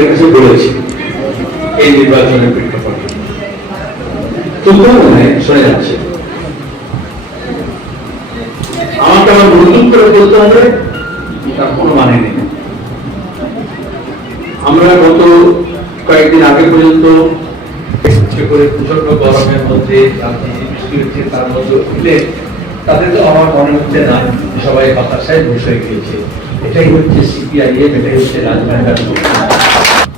আপনাদের কাছে বলেছি এই নির্বাচনের প্রেক্ষাপটে তবুও মনে শোনা যাচ্ছে। আমাকে আমার নতুন করে বলতে হবে তার কোনো মানে নেই। আমরা গত কয়েকদিন আগে পর্যন্ত প্রচন্ড গরমের মধ্যে বৃষ্টি হচ্ছে, তার মধ্যে তাদের তো আমার মনে হচ্ছে না সবাই হতাশায় বসে গিয়েছে। এটাই হচ্ছে সিপিআইএম, এটাই হচ্ছে রাজনীতি।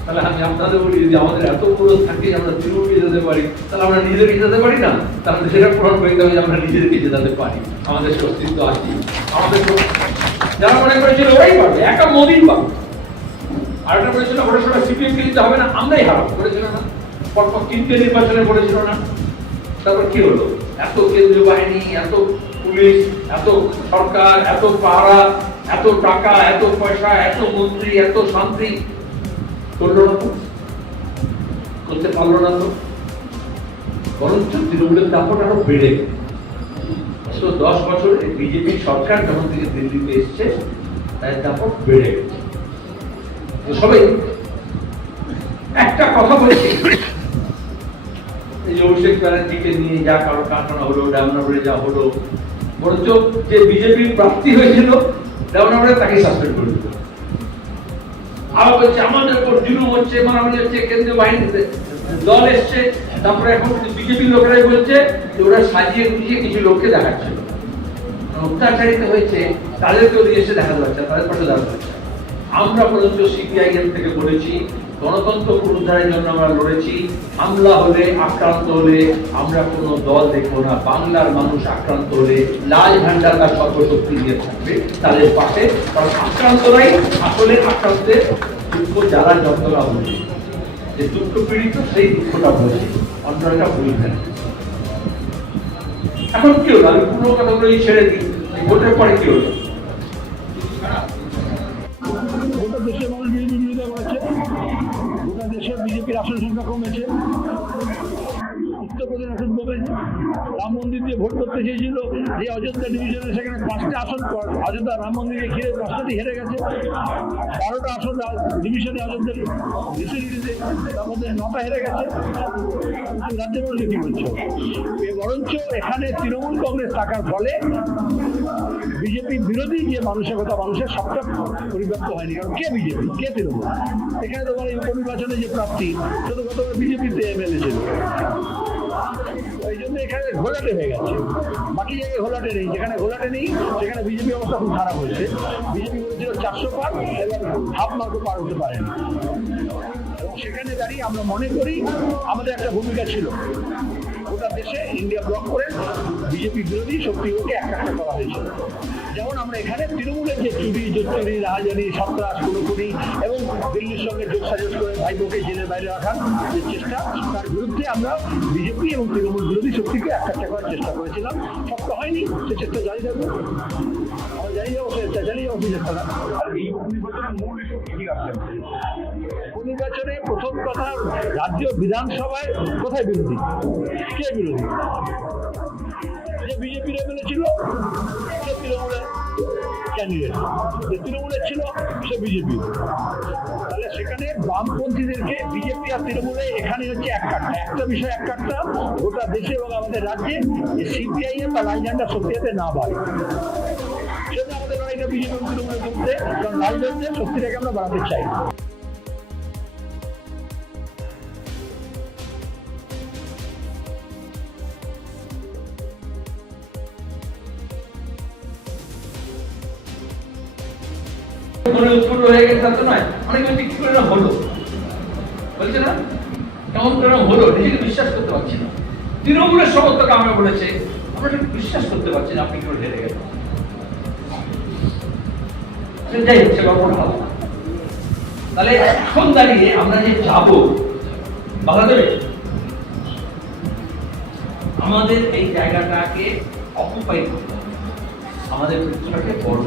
তাহলে আমি আপনাদের বলি, যদি আমাদের এত বড় থাকে আমরা তৃণমূলকে যেতে পারি, তাহলে আমরা নিজেদেরকে যেতে পারি না? তাহলে সেটা প্রমাণ করতে হবে যে আমরা নিজেদেরকে যেতে পারি, আমাদের অস্তিত্ব আছে। আমাদের যারা মনে করেছিল ওরাই পারবে, একা মোদিই পাবে, আর একটা বলেছিল ওটা সেটা সিপিএমকে দিতে হবে না, আমরাই হারাবো করেছিল না, পরপর 3টে নির্বাচনে করেছিল না। তারপর কি হলো? এত কেন্দ্রীয় বাহিনী, এত পুলিশ, এত সরকার, এত পাহারা, এত টাকা, এত পয়সা, এত মন্ত্রী, এত শান্তি, করলো না তো, করতে পারলো না তো। বরঞ্চ তৃণমূলের দাপট আরো বেড়ে গেল। 10 বছর বিজেপি সরকার যখন থেকে দিল্লিতে এসছে, তার দাপট বেড়ে গেছে। সবাই একটা কথা বলেছি, এই যে অভিষেক ব্যানার্জিকে নিয়ে যা কারো কারখানা হলো, ডায়মন্ডহারবারে যা হলো, বরঞ্চ যে বিজেপির প্রার্থী হয়েছিল ডায়মন্ডহারবারে তাকে সাসপেন্ড করে দিল। আবার বলছে আমাদের উপর জুলুম হচ্ছে, মারামারি হচ্ছে, কেন্দ্রীয় বাহিনীতে দল এসছে। তারপরে এখন বিজেপির লোকেরাই বলছে যে ওরা সাজিয়ে গুজিয়ে কিছু লোককে দেখাচ্ছে, অত্যাচারিত হয়েছে তাদেরকেও দিয়ে এসে দেখাতে পারছে, তাদের পাশে দাঁড়াতে পারছে। আমরা পর্যন্ত সিপিআইএম থেকে বলেছি গণতন্ত্র পুনরুদ্ধারের জন্য আমরা লড়েছি। হামলা হলে, আক্রান্ত হলে আমরা কোনো দল দেখবো না। বাংলার মানুষ আক্রান্ত হলে লাল ঝান্ডা তার সর্বশক্তি দিয়ে থাকবে তাদের পাশে, কারণ আক্রান্তরাই আসলে আক্রান্তের দুঃখ যারা যন্ত্রণা হয়েছে, যে দুঃখ পীড়িত সেই দুঃখটা বলছে, অন্যরা বুঝবেন। এখন কি হলো? আমি পুরো কথাগুলো ছেড়ে দিই, ভোটের পরে কি হলো? গোটা দেশের মানুষ বিরোধিতা করেছে, গোটা দেশের বিজেপির আসন সংখ্যা কমেছে। উত্তরপ্রদেশ আসন কমেছে। রাম মন্দির দিয়ে ভোট করতে চেয়েছিল যে অযোধ্যা ডিভিশনে, সেখানে 5টা আসন অযোধ্যা রাম মন্দিরকে ঘিরে 5টাতেই হেরে গেছে। 12টা আসন ডিভিশনে অযোধ্যার ভিসিডিতে, তার মধ্যে 9টা হেরে গেছে। রাজ্যের মানুষ কি বলছে? বরঞ্চ এখানে তৃণমূল কংগ্রেস থাকার ফলে বিজেপি বিরোধী যে মানসিকতা মানুষের, সবটা পরিব্যক্ত হয়নি। কারণ কে বিজেপি, কে তৃণমূল? এখানে তোমার এই উপনির্বাচনে যে প্রার্থী, সে তো গতবার বিজেপিতে এমএলএ ছিল। এই জন্য এখানে ঘোলাটে হয়ে গেছে। বাকি জায়গায় ঘোলাটে নেই। যেখানে ঘোলাটে নেই সেখানে বিজেপি অবস্থা খুব খারাপ হয়েছে। বিজেপি বলেছিল 400 পার, এবার হাফ মার্কও পার হতে পারেনি। এবং সেখানে দাঁড়িয়ে আমরা মনে করি আমাদের একটা ভূমিকা ছিল। গোটা দেশে ইন্ডিয়া ব্লক করে বিজেপি বিরোধী শক্তিগুলোকে একটা করা হয়েছিল। যেমন আমরা এখানে তৃণমূলের যে চুরি, জোচ্চুরি, রাহাজানি, সন্ত্রাস, খুনোখুনি এবং দিল্লির সঙ্গে যোগসাজশ করে ভাইপোকে জেলের বাইরে রাখার যে চেষ্টা, তার বিরুদ্ধে আমরা বিজেপি এবং তৃণমূল বিরোধী শক্তিকে একটা করার চেষ্টা করেছিলাম। সফল হয়নি, সে চেষ্টা জারি থাকবে। আমরা জানি যাবো, সে চালিয়ে যাবো চেষ্টাটা। আর এই নির্বাচনের মূল ইস্যু কি রাখছেন? নির্বাচনে প্রথম কথা, রাজ্য বিধানসভায় কোথায় বিরোধী? কে বিরোধী? যে বিজেপির এমএলএ ছিল সে তৃণমূলের ক্যান্ডিডেট, যে তৃণমূলের ছিল সে বিজেপি। তাহলে সেখানে বামপন্থীদেরকে বিজেপি আর তৃণমূলে এখানে হচ্ছে এক কাটটা, একটা বিষয় এক কাটটা গোটা দেশে এবং আমাদের রাজ্যে, যে সিপিআইএম বা লাল ঝান্ডা শক্তি যাতে না বাড়ে। সেটা আমাদের লড়াইটা বিজেপি এবং তৃণমূলের মধ্যে, কারণ লাল ঝান্ডার শক্তিটাকে আমরা বাড়াতে চাই। উৎপন্ন হয়ে গেছে তা তো নয়। অনেকে বলছে কি করে না হলো, বলছে না কেমন করে হলো, নিজেকে বিশ্বাস করতে পারছি না। তৃণমূলের সমর্থক আমরা বলেছে আমরা বিশ্বাস করতে পারছি না আপনি কি করে হেরে গেলেন। যাই হচ্ছে গল্পটা ভালো। তাহলে এখন দাঁড়িয়ে আমরা যে যাবো বাংলাদেশে, আমাদের এই জায়গাটাকে অকুপাই করতে হবে, আমাদের পৃথিবীটাকে বড়।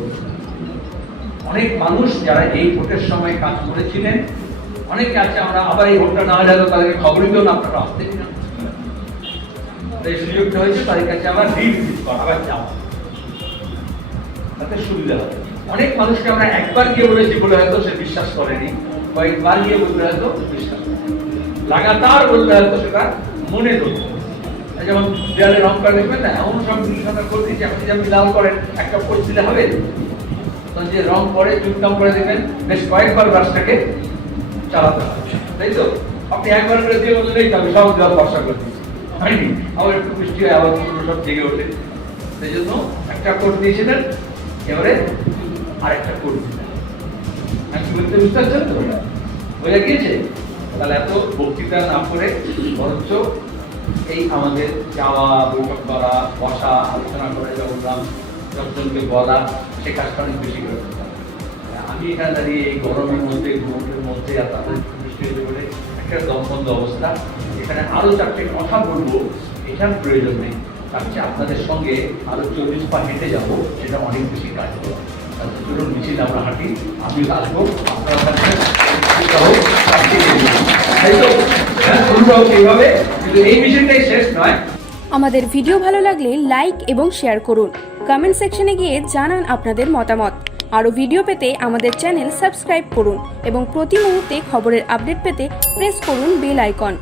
অনেক মানুষ যারা এই ভোটের সময় কাজ করেছিলেন, অনেকে আছে আমরা আবার এই ভোটটা না হলে তাদেরকে খবরই দিও না, আপনারা আসতে কিনা, এই সুযোগটা হয়েছে তাদের কাছে আবার রিভিজিট করা, আবার যাওয়া, তাতে সুবিধা হবে। অনেক মানুষকে আমরা একবার গিয়ে বলেছি বলে হয়তো সে বিশ্বাস করেনি, কয়েকবার গিয়ে বলতে হয়তো বিশ্বাস করবে। লাগাতার বলতে হয়তো সেটা মনে ধরবে। যেমন দেয়ালে রং করে দেখবেন না, এমন সব বিশেষতা করে দিয়েছে, আপনি যে আপনি লাল করেন একটা কোট দিলে হবে, তখন যে রং করে চুপচাপ করে দেবেন, বেশ কয়েকবার ব্রাশটাকে চালাতে হবে, তাই তো? আপনি একবার করে দিয়ে বললেই তবে সব জল বর্ষা করে দিয়েছে, হয়নি? আবার একটু বৃষ্টি হয়, আবার পুরো সব জেগে ওঠে। সেই জন্য একটা কোট দিয়েছিলেন, এবারে আরেকটা কোট দিলেন। আমি বলতে বুঝতে পারছেন তো? বোঝা গিয়েছে? তাহলে এত বক্তৃতা না করে বরঞ্চ এই আমাদের যাওয়া, বৈঠক করা, বসা, আলোচনা করে বললাম, 10 জনকে বলা, সে কাজটা অনেক বেশি করে করতাম। আমি এখানে দাঁড়িয়ে এই গরমের মধ্যে, ঘুমের মধ্যে আর তাদের বৃষ্টি হতে বলে একটা দমবন্ধ অবস্থা, এখানে আরো 4টে কথা বলবো, এটার প্রয়োজন নেই। তার চেয়ে আপনাদের সঙ্গে আরো 40 পা হেঁটে যাবো, সেটা অনেক বেশি কাজ করো। তাদের চলুন মিছিল আমরা হাঁটি, আমিও আসবো, আপনারা এইভাবে, কিন্তু এই মিছিলটাই শেষ নয়। আমাদের ভিডিও ভালো লাগলে লাইক এবং শেয়ার করুন। কমেন্ট সেকশনে গিয়ে জানান আপনাদের মতামত। আরও ভিডিও পেতে আমাদের চ্যানেল সাবস্ক্রাইব করুন এবং প্রতি মুহূর্তে খবরের আপডেট পেতে প্রেস করুন বেল আইকন।